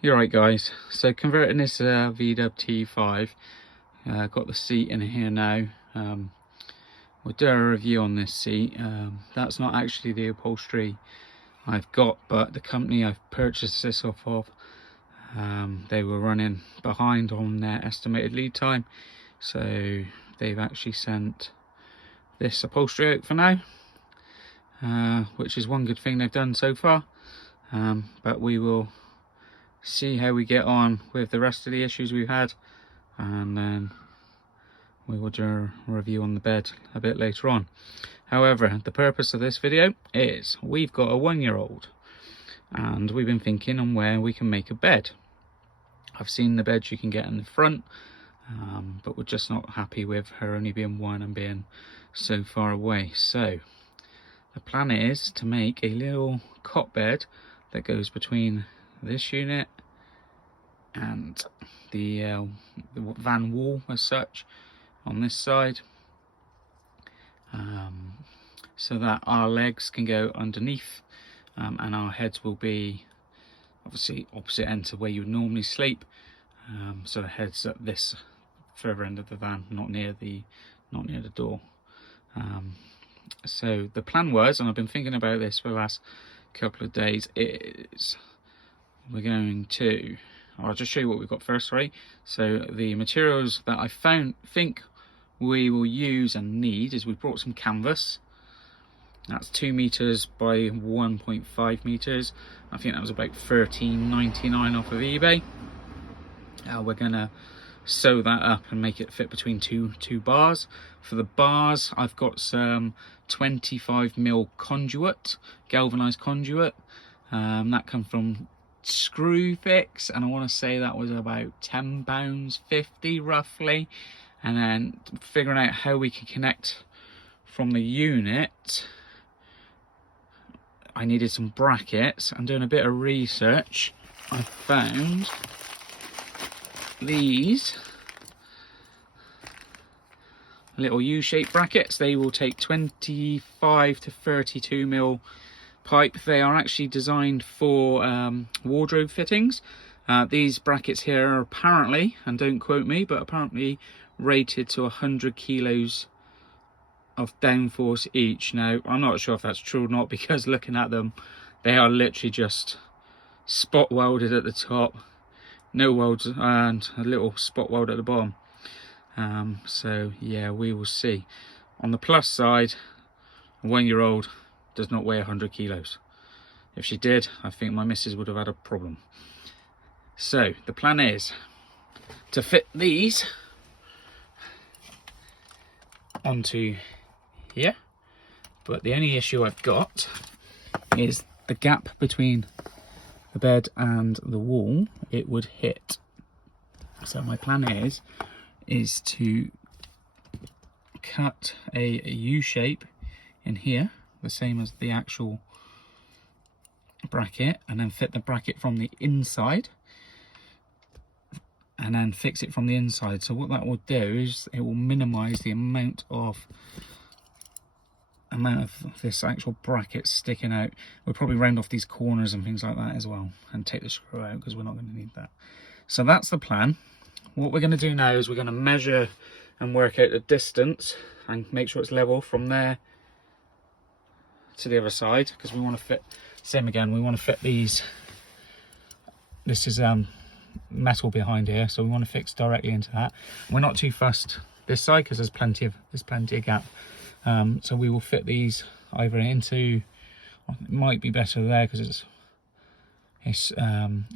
You're right, guys. So converting this VW T5, got the seat in here now. We'll do a review on this seat. That's not actually the upholstery I've got, but the company I've purchased this off of, they were running behind on their estimated lead time, so they've actually sent this upholstery out for now, which is one good thing they've done so far. But we will see how we get on with the rest of the issues we've had, and then we will do a review on the bed a bit later on. However, the purpose of this video is we've got a 1-year-old and we've been thinking on where we can make a bed. I've seen the beds you can get in the front, but we're just not happy with her only being 1 and being so far away. So the plan is to make a little cot bed that goes between this unit and the van wall as such on this side, so that our legs can go underneath, and our heads will be obviously opposite end to where you would normally sleep, so the head's at this further end of the van, not near the door. So the plan was, and I've been thinking about this for the last couple of days, is we're going to, I'll just show you what we've got first, right? So the materials that I think we will use and need is we brought some canvas. That's 2 meters by 1.5 meters. I think that was about $13.99 off of eBay. We're gonna sew that up and make it fit between two bars. For the bars, I've got some 25mm conduit, galvanized conduit. That comes from Screwfix, and I want to say that was about £10.50 roughly. And then figuring out how we can connect from the unit, I needed some brackets. I'm doing a bit of research. I found these little U-shaped brackets. They will take 25 to 32mm pipe. They are actually designed for wardrobe fittings. These brackets here are apparently, and don't quote me, but apparently rated to 100 kilos of downforce each. Now, I'm not sure if that's true or not, because looking at them, they are literally just spot welded at the top, no welds, and a little spot weld at the bottom. So yeah, we will see. On the plus side, a 1-year-old does not weigh 100 kilos. If she did, I think my missus would have had a problem. So the plan is to fit these onto here, but the only issue I've got is the gap between the bed and the wall. It would hit. So my plan is to cut a U shape in here, the same as the actual bracket, and then fit the bracket from the inside, and then fix it from the inside. So what that will do is it will minimize the amount of this actual bracket sticking out. We'll probably round off these corners and things like that as well, and take the screw out, because we're not going to need that. So that's the plan. What we're going to do now is we're going to measure and work out the distance and make sure it's level from there to the other side, because we want to fit, same again, we want to fit these. This is metal behind here, so we want to fix directly into that. We're not too fussed this side because there's plenty of gap, so we will fit these either into, it might be better there because it's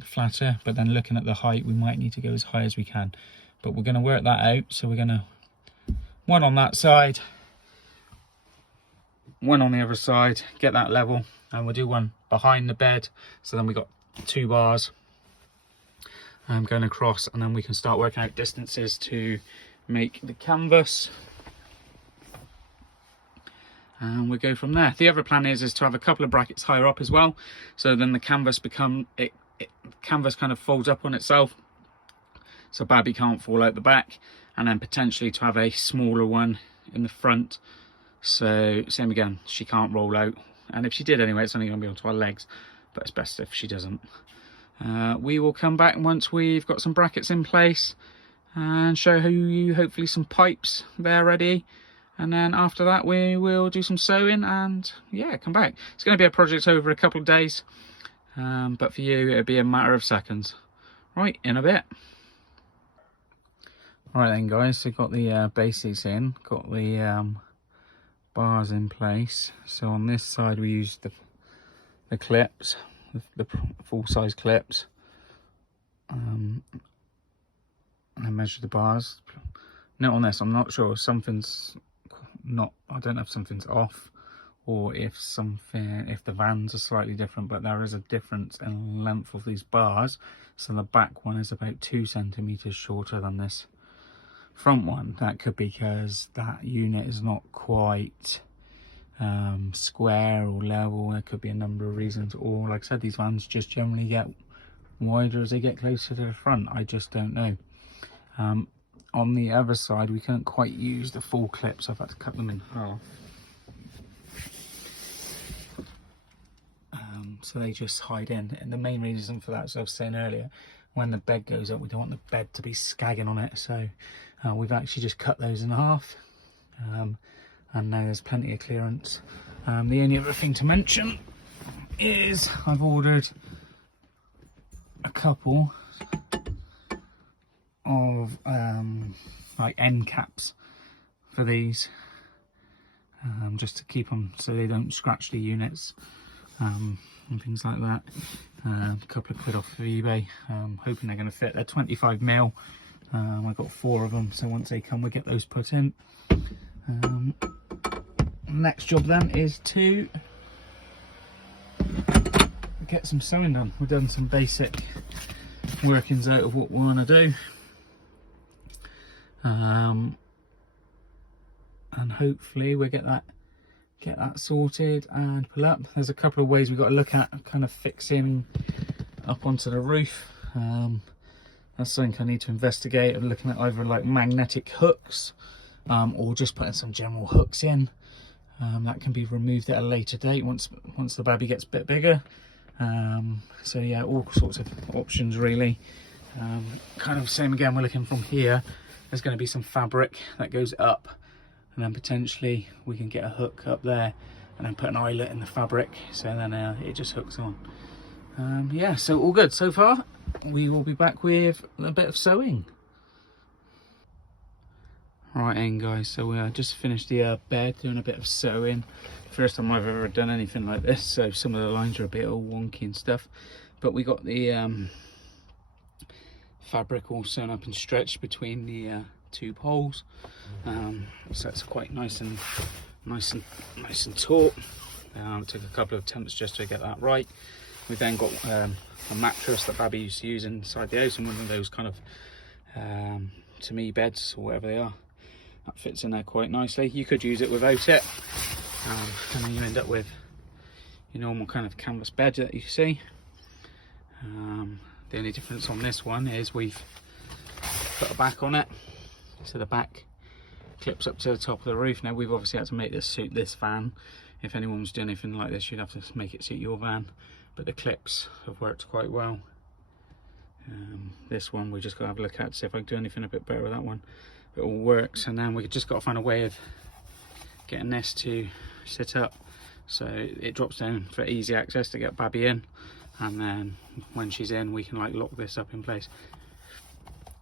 flatter, but then looking at the height, we might need to go as high as we can, but we're going to work that out. So we're going to, one on that side, one on the other side, get that level, and we'll do one behind the bed, so then we got 2 bars going across, and then we can start working out distances to make the canvas, and we'll go from there. The other plan is to have a couple of brackets higher up as well, so then the canvas canvas kind of folds up on itself, so Babby can't fall out the back, and then potentially to have a smaller one in the front, so same again, she can't roll out, and if she did anyway, it's only going to be onto our legs, but it's best if she doesn't. We will come back once we've got some brackets in place and show you hopefully some pipes there ready, and then after that we will do some sewing and yeah, come back. It's going to be a project over a couple of days, but for you it'll be a matter of seconds. Right, in a bit. Right then guys, so got the basics in, got the bars in place. So on this side we used the clips, the full-size clips, and I measured the bars. Note on this, I'm not sure, something's not, I don't know if something's off or if the vans are slightly different, but there is a difference in length of these bars. So the back one is about 2 centimeters shorter than this front one. That could be because that unit is not quite square or level. There could be a number of reasons, or like I said, these vans just generally get wider as they get closer to the front. I just don't know. On the other side we couldn't quite use the full clips, so I've had to cut them in half. So they just hide in, and the main reason for that, as I was saying earlier, when the bed goes up we don't want the bed to be skagging on it, so we've actually just cut those in half, and now there's plenty of clearance. The only other thing to mention is I've ordered a couple of like end caps for these, just to keep them so they don't scratch the units and things like that. A couple of quid off of eBay, hoping they're going to fit. They're 25mm. I've got 4 of them, so once they come we'll get those put in. Next job then is to get some sewing done. We've done some basic workings out of what we want to do, and hopefully we'll get that sorted and pull up. There's a couple of ways we've got to look at kind of fixing up onto the roof. That's something I need to investigate. I'm looking at either like magnetic hooks, or just putting some general hooks in. That can be removed at a later date once the baby gets a bit bigger. So yeah, all sorts of options really. Kind of same again, we're looking from here. There's going to be some fabric that goes up, and then potentially we can get a hook up there and then put an eyelet in the fabric, so then it just hooks on. Yeah, so all good so far. We will be back with a bit of sewing. Right then guys, so we just finished the bed, doing a bit of sewing. First time I've ever done anything like this, so some of the lines are a bit all wonky and stuff, but we got the fabric all sewn up and stretched between the 2 poles, so it's quite nice and taut. It took a couple of attempts just to get that right. We then got a mattress that Babby used to use inside the house, and one of those kind of to me beds or whatever they are, that fits in there quite nicely. You could use it without it, and then you end up with your normal kind of canvas bed that you see. The only difference on this one is we've put a back on it, so the back clips up to the top of the roof. Now we've obviously had to make this suit this van. If anyone was doing anything like this, you'd have to make it suit your van, but the clips have worked quite well. This one we just got to have a look at to see if I can do anything a bit better with that one. It all works, and then we just got to find a way of getting this to sit up so it drops down for easy access to get Babby in, and then when she's in we can like lock this up in place.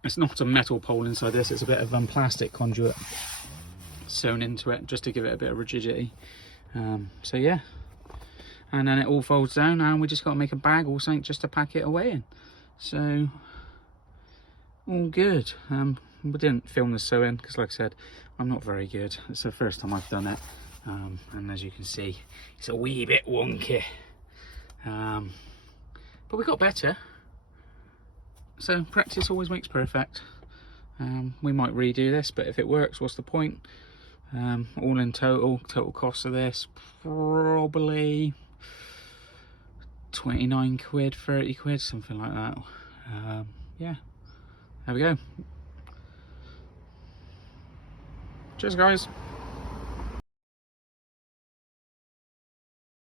It's not a metal pole inside this, it's a bit of plastic conduit sewn into it just to give it a bit of rigidity. So yeah, and then it all folds down, and we just got to make a bag or something just to pack it away in. So all good. We didn't film the sewing because, like I said, I'm not very good. It's the first time I've done it, and as you can see, it's a wee bit wonky, but we got better. So practice always makes perfect. We might redo this, but if it works, what's the point? All in total cost of this probably 29 quid, 30 quid, something like that. Yeah, there we go. Cheers guys.